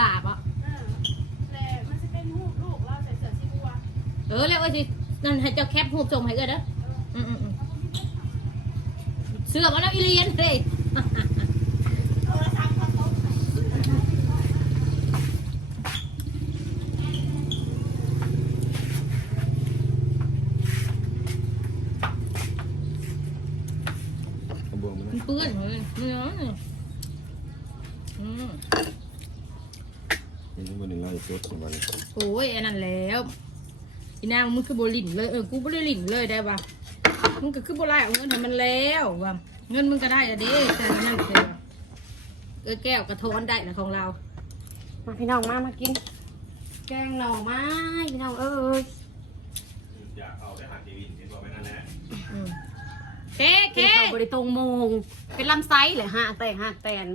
ลาบอะเออแต่มันจะเป็นรูปลูกเราใส่เสื้อสีบัวเออแล้วไอ้สินั่นให้เจ้าแคปรูปส่งให้เอ้ยเด้ออืมอืมอืมเสื้อมาแล้วอีเลียนเลย โทรศัพท์เขาตกใส่ กระบวงมัน มันเปื้อนเลยเนื้อเนี่ยอืม นี่มันหนึ่งร้อยชุดของมัน โอ้ยอันนั้นแล้ว อีนางมึงคือโบลิ่นเลยเออกูไม่ได้ลิ่นเลยได้ปะมึงก็คือโบไล่เอาเงินให้มันแล้วว่ะเงินมึงก็ได้อะเด้แต่นั่นคือเออแก้วกระท้อนได้นะของเรา มาพี่น้องมามากิน แกงหน่อไม้พี่น้องเอ้ยอยากเอาได้หาทีวีเห็นบอกไปนั่นแหละอืมเคเคกินข้าวบริตรงโมง เป็นลำไส้เลยฮะแต่ฮะแตน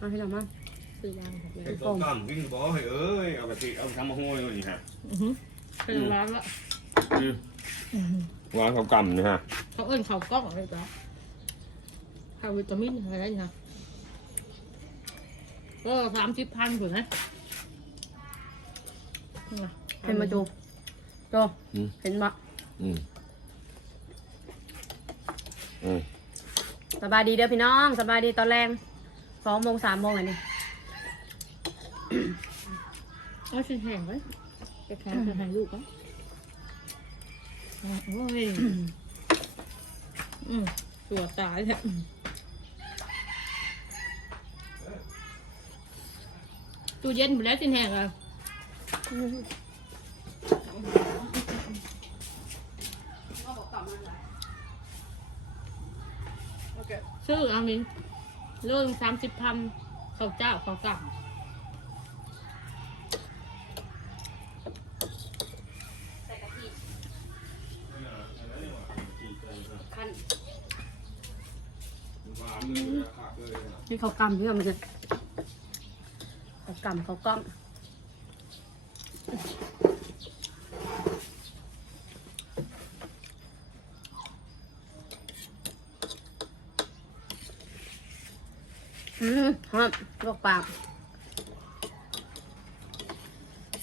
มาพี่น้องมา คือยางครับเลยไอ้ต้มตั้มวิ่งบอให้เอ้ยเอาไปติเอาทำมาห้อยนี่ฮะอือหือเป็นร้านละวางเขากำนะฮะเขาเอิ้นเขากล้องอะไรจ้ะข้าวิตามินอะไรนี่ฮะก็สามสิบพันถูกไหมนี่เห็นมาจูโจเห็นปะอืมสบายดีเด้อพี่น้องสบายดีตอนแรงสองโมงสามโมงอันนี้ เอาชิ้นแห้งไว้จะแข็งจะให้ลูกก็โอ้ยอืมตัวตายแล้วตู้เย็นหมดแล้วชิ้นแห้งอะซื้อเอามินเรื่องสามสิบพันข้าวเจ้าข้าวกล่ำันนี่เขากำพี่อมันจะเขากำเขากล้องอืมฮะลวกปาก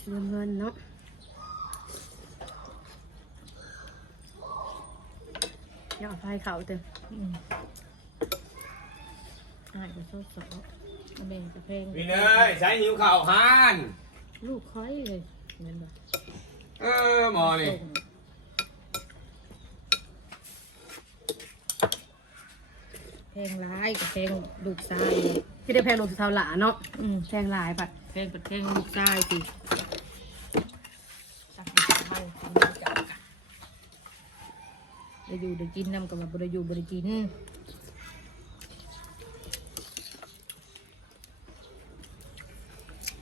เงินเงินเนาะ ย่าเอาไฟเขาเต็มอืมอ่านก็ชอบสอบเอาแบ่งกระเพงพี่เนยใช้นิ้วเข่าหานลูกค่อยเลยเงินบ่เออหมอนี่ส่งเพลงร้ายกับเพลงลูกชายที่ได้แพงลงสุดเท่าหลาเนาะอืมแพงหลายปัดเพลงกับเพลงลูกชายสิจักให้ทำให้จักกันได้ อยู่ได้กินน้ำกับว่าบ่ได้อยู่บ่ได้กิน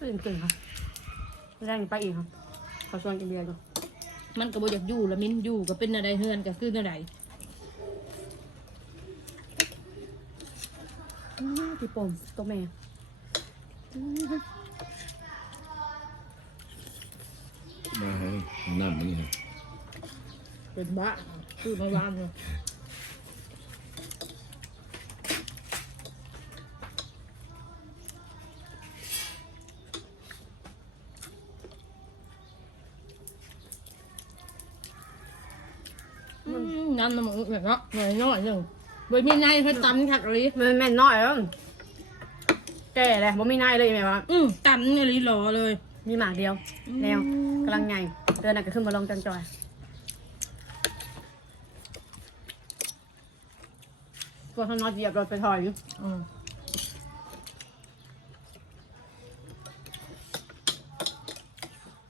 ตื่นเก่งค่ะไม่ได้ไปอีกค่ะเขาชวนกินเบียร์อยู่มันก็บ่อยากอยู่ละมิ้นอยู่ก็เป็นอะไรเฮือนก็คืออะไรอื้อพี่ปมตัวแม่มาให้น้ำมันนี่ฮะเป็นบ้า คือมาวางเลยอืมน้ำน้ำมันแบบเนาะหน่อยน้อยหนึ่งบนมีในเขาตันขัดเลยมันแม่นน้อยแล้วแก่เลยบ่มีนายเลยแม่ว่าอืมตันเนี่ยลีหลอเลย มีหมากเดียว แนวกำลังใหญ่เดือนหนักก็ขึ้นมาลงจังจอย ตัวทนอดเหยียบรถไปถอยอยู่อืม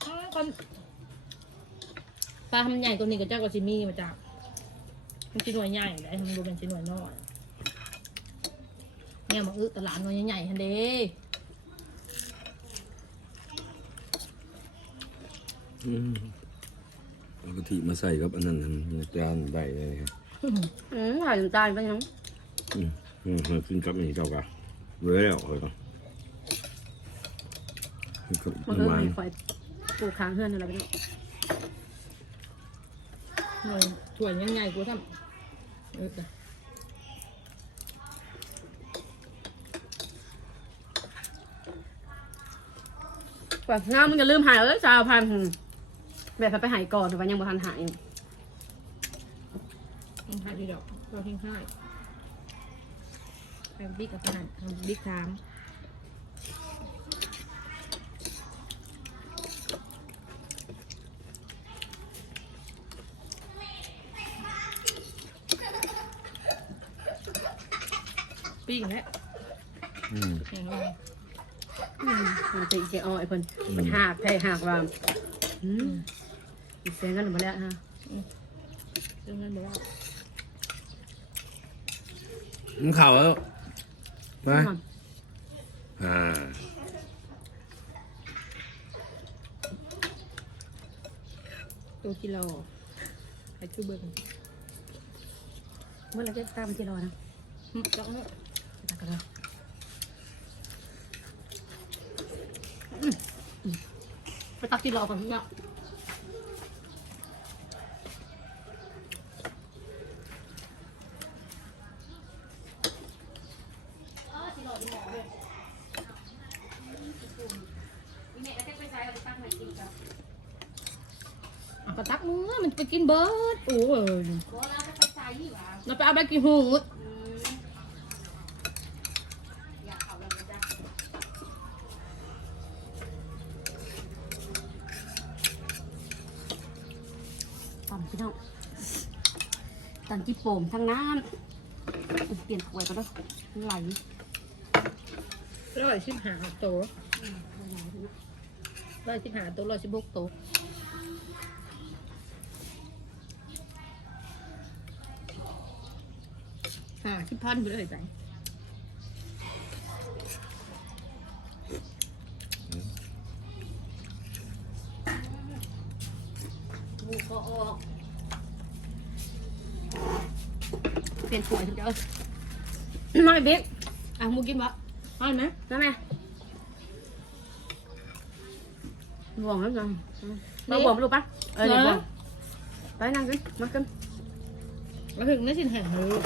อ้าวคนปลาทำใหญ่ตัวนี้กับเจ้าก็ชิมีมาจากมันชิ้นหน่วยใหญ่ได้มันดูเป็นชิ้นหน่วยน้อยเนี่ยมาอึตลาดหน่วยใหญ่ๆฮันเด้อืมเอากะทิมาใส่กับอันนั้นอันนี้จานใบเลยฮะอืมถ่ายน้ำตาลไปยัง อืมอืมขึ้นกับนี่เจ้ากะเว้ยแล้วเหรอมันก็วานไม่คอยปลูกค้างเพื่อนอะไรไปเนี่ยหน่อยถั่วยังไงกูทำกวาจ้ะงามมันจะลืมหายเอ้ยสาวพันธุ์แบบไปหายก่อนแต่ว่ายังไม่ทันหายอยู่ ต้องหาดีดอกเราทิ้งให้ แปบิ๊กกับขนาดบิ๊กสามปิ้งแล้วอืมแข็งเลยอืมมันติเจอ้อยเพิ่นอืมมันหักแท้หักว่าอืมอีเสียงกันมาแล้วฮะเรื่องนั้นบอกว่ามึงเข่าแล้ว มาอ่าตัวกิโลไปช่วยเบิ่งเมื่อไรจะตามที่รอนะหึจ้องเนอะตักกันเลยไปตักที่รอก่อนพี่เนาะ เอากระตัก มือมันไปกินเบิร์ดโอ้ยเราไปเอาไปกินหูดตอนพี่เนาะตอนจีโป่มทั้งน้ำเปลี่ยนถ้วยก็ได้มันไหลร้อยสิบห้าตัวร้อยสิบห้าตัวร้อยสิบหกตัว ห้าสิบพันไปเลยจ้ะถูกก็ออกเปลี่ยนถ้วยเดี๋ยวมาเลยบิ๊กอะมูกินบะเอ่านไหมนั่นไงบวงแล้วจังมาบวงลูกปะเออเดี๋ยวบวงไปนั่งกันมากันแล้วถึงไม่สินแห่งเลย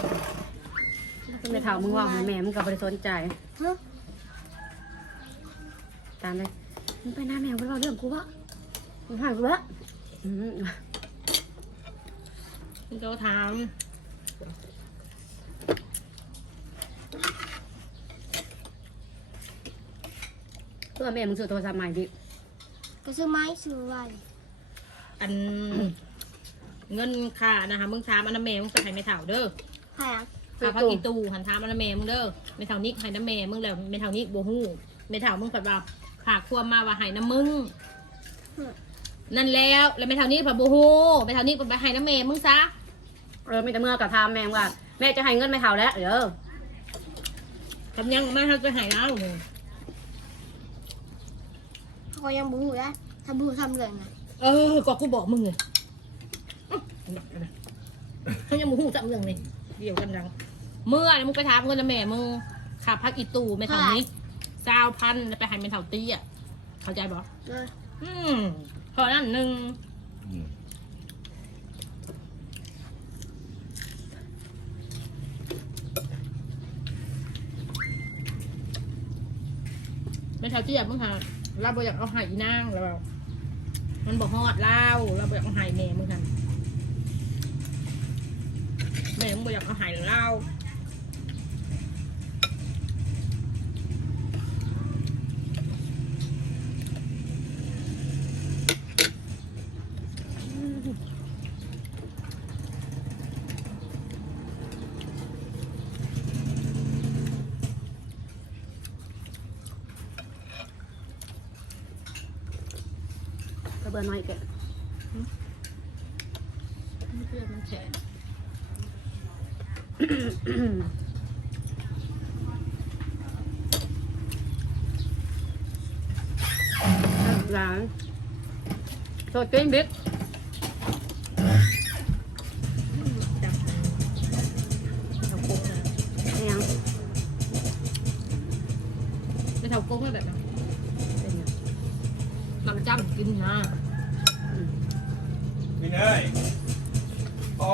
ในเท้ามึงว่าแม่มึงกับบริสนใจตามเลยมึงไปหน้าแมวไปรอเรื่องกูวะมึงหายกูวะอืมคุณเจ้าถามเพื่อแม่มึงซื้อโทรศัพท์ใหม่ดิก็ซื้อไม้ซื้อไว้อัน เงินค่านะคะมึงถามอันน้ำแม่มึงจะให้ไม่เท่าเด้อแพงค่าพักอีตูหันถามอันน้ำแม่มึงเด้อไม่เท่านี้ให้น้ำแม่มึงแล้วไม่เท่านี้โบหูไม่เท่ามึงผัดว่าผากควมมาว่าให้น้ำมึง นั่นแล้วแล้วไม่เท่านี้ผัดโบหูไม่เท่านี้ก็ไปให้น้ำแม่มึงซะเออมีแต่เมื่อกับทามแม่ว่า แม่จะให้เงินไม่เท่าแล้วเดี๋ยวทำยังไม่เท่าจะให้แล้วมึงเขาก็ยังบูหูได้ทำบูหูทำเลยไงเออก็กูบอกมึงเลยเขายังโบหูจับเรื่องนี่เดียวกันดัง เมื่อนี่มึงไปถามเงินน้ำแม่มึงขาพักอีตูไม่เท่านี้สาวพันแล้วไปให้ไม่เท่าตี้อะเข้าใจบอกเลยอืมพอนั่นหนึ่งอืมไม่เท่าที่อยากมึงหาเราบอยากเอาใหายนางแล้ว มันบอกฮอดเล่าเราบอยากเอาใหายแม่มึงหันแม่มึงบอยากเอาใหายเล่า กระเบือน้อยแกเพื่อนมันแฉะหลานโทษกินบิ๊กจับเท่าโกงนะยังไม่เท่าโกงไม่แบบนั้นลำ จ้ำกินนะนี่เอ้ยอ๋อ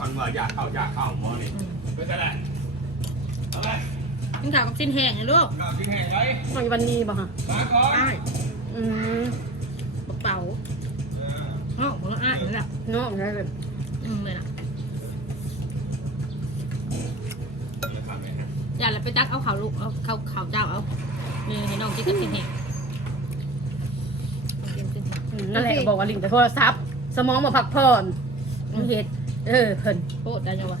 มันว่าอยากเข้าอยากเข้าหมอนี่ไปกันแหละเอาไปมึงถามกับสิ้นแห้งไงลูกกลับที่แห่งไว้ตอนวันนี้บ่ฮะมาก่อนไอ้อืมกระเป๋าเนาะของเราอ่านนั่นแหละเนาะอะไรแบบอืมเลยนะอย่าละไปตักเอาข่าวลูกเอาข่าวข่าวเจ้าเอานี่ให้น้องกินกับเสียงแหงเอากิ นกินอืมนั่นแหละบอกว่าลิงแต่โทรศัพท์ สมองมาพักผ่อนมันเห็ดเออเพิ่นโคตรได้ยังวะ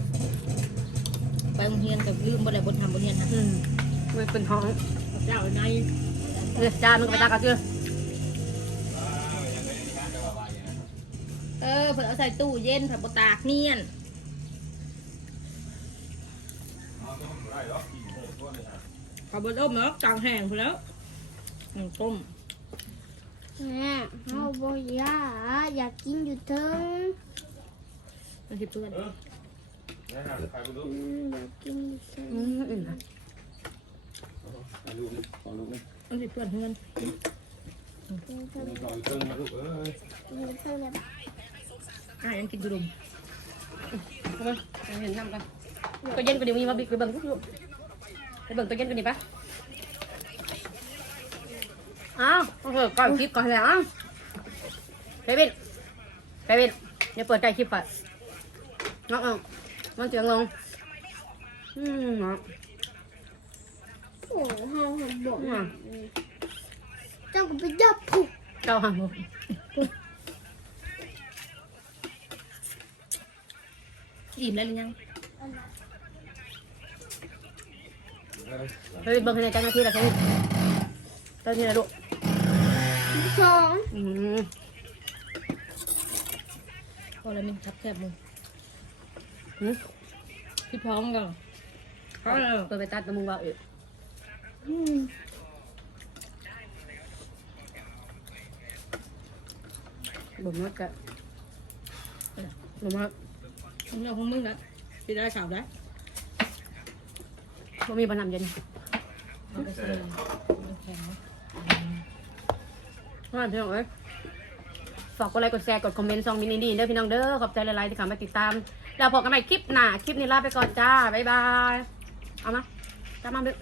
ไปโรงเรียนกับลืมบ่ได้บนทำบนเรียนฮะอืมมันเป็นห้องเจ้าในเออจานมันก็ไปตักเอาเชื่อเออเพิ่นเอาใส่ตู้เย็นผัดบตากเนียนขับบนต้มเนาะกลางแห้งไปแล้วอืมต้ม แม่เอาบอยาอยากกินอยู่เถิงมันสิเพื่อนอืมอยากกินอยู่เถิงอืมอืมมันสิเพื่อนเพื่อนกินเถิงกินเถิงเลยอะยังกินกระดุมเอาไปเอาเห็นน้ำกันตัวเย็นก็เดี๋ยวมีมาบิกไปเบิ่งทุกลูกไปเบิ่งตัวเย็นกันดีปะ อ้าวโอเคก่อนคลิปก่อนแล้วอ้าวไปบินไปบินเดี๋ยวเปิดใจคลิปก่อนเนาะเอามันเสียงลงอืมเนาะโอ้เฮาหันบอกอืมเจ้าก็ไปจับผูกเจ้าหังอิ่มแล้วหรือยังไปบินเบิ่งให้ในเจ้าหน้าที่ละใช่ไหมเจ้าหน้าที่ละลูก สองอืมพอแล้วมินทับแคบมึงหืมพี่พร้อมกันพร้อมแล้วเปิดไปตัดน้ำมึงว่าเอออืมบ่มากกะบ่มากมึงเอาของมึงนะพี่ได้ข่าวได้บ่มีบะนำเย็นเอาไปซื้อมันแข็ง ว่าพี่น้องเอ้ยฝากกดไลค์กดแชร์กดคอมเมนต์ซองมินิดีเด้อพี่น้องเด้อขอบใจหลายๆที่เข้ามาติดตาม แล้วพบกันใหม่คลิปหน้าคลิปนี้ลาไปก่อนจ้าบ๊ายบายเอามาจ้ามาดึก